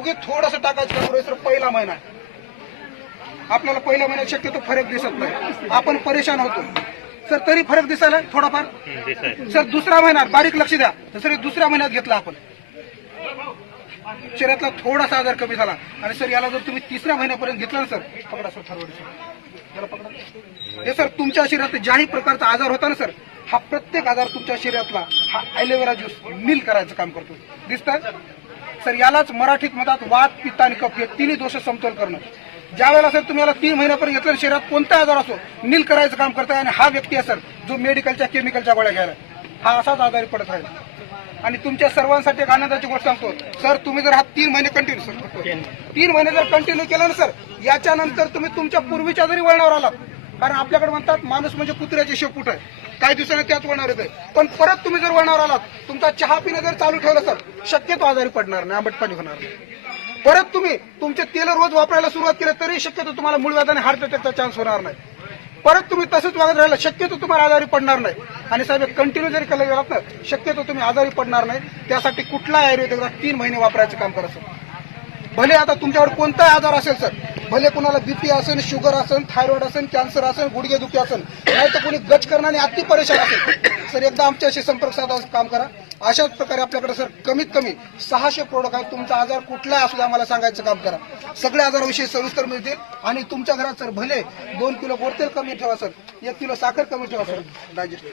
उगे थोडंसं टाकायचं का सर? पहिला महिना आपल्याला पहिल्या महिन्यात शक्यतो फरक दिसत नाही, आपण परेशान होतो सर. तरी फरक दिसायला थोडाफार सर. दुसरा महिना बारीक लक्ष द्या सर. दुसऱ्या महिन्यात घेतला आपण, शरीरातला थोडासा आजार कमी झाला. आणि सर याला जर तुम्ही तिसऱ्या महिन्यापर्यंत घेतला ना सर, पकडा सर फरवडी त्याला पकडा. हे सर तुमच्या शरीरात ज्याही प्रकारचा आजार होता ना सर, हा प्रत्येक आजार तुमच्या शरीरातला हा ॲलोवेरा ज्यूस नील करायचं काम करतो. दिसतंय सर? यालाच मराठीत म्हणतात वात, पित्त आणि कफ हे तिन्ही दोष समतोल करणं. ज्या वेळेला सर तुम्ही याला 3 महिन्यापर्यंत घेतलं, शरीरात कोणता आजार असो नील करायचं काम करताय. आणि हा व्यक्ती आहे सर जो मेडिकलच्या केमिकलच्या गोळ्या घ्यायला, हा असाच आजारी पडत राहील. आणि तुमच्या सर्वांसाठी एक आनंदाची गोष्ट सांगतो सर, तुम्ही जर हा 3 महिने कंटिन्यू सर 3 महिने जर कंटिन्यू केला ना सर, याच्यानंतर तुम्ही तुमच्या पूर्वीच्या जरी वळणावर आलात, कारण आपल्याकडे म्हणतात माणूस म्हणजे कुत्र्याचे शेपूट आहे, काही दिवसांनी त्याच वळणार येते. पण परत तुम्ही जर वळणावर आलात, तुमचा चहा पिणं जर चालू ठेवलं सर, शक्यतो आजारी पडणार नाही, आंबटपाणी होणार नाही. परत तुम्ही तुमचे तेल रोज वापरायला सुरुवात केली तरी शक्यतो तुम्हाला मूळव्याध आणि हार्ट अटॅकचा चान्स होणार नाही. परत तुम्ही तसंच वागत राहिला, शक्यतो तुम्हाला आजारी पडणार नाही. आणि साहेब कंटिन्यू जरी केलं गेलात ना, शक्यतो तुम्ही आजारी पडणार नाही. त्यासाठी कुठला आयुर्वेदिक 3 महिने वापरायचं काम करा सर. भले आता तुमच्यावर कोणताही आजार असेल सर, भले कुणाला बीपी असेल, शुगर असेल, थायरॉइड असेल, कॅन्सर असेल, गुडघेदुखी असेल, नाही तर कोणी गच करणारे अति परेशान असेल सर, एकदा आमच्याशी संपर्क साधायचं काम करा. अशाच प्रकारे आपल्याकडे सर कमीत कमी 600 प्रोडक्ट आहेत. तुमचा आजार कुठलाही असू द्या आम्हाला सांगायचं काम करा. सगळ्या आजाराविषयी सविस्तर मिळतील. आणि तुमच्या घरात सर भले 2 किलो गोड तेल कमी ठेवा सर, 1 किलो साखर कमी ठेवा सर, डायजेस्ट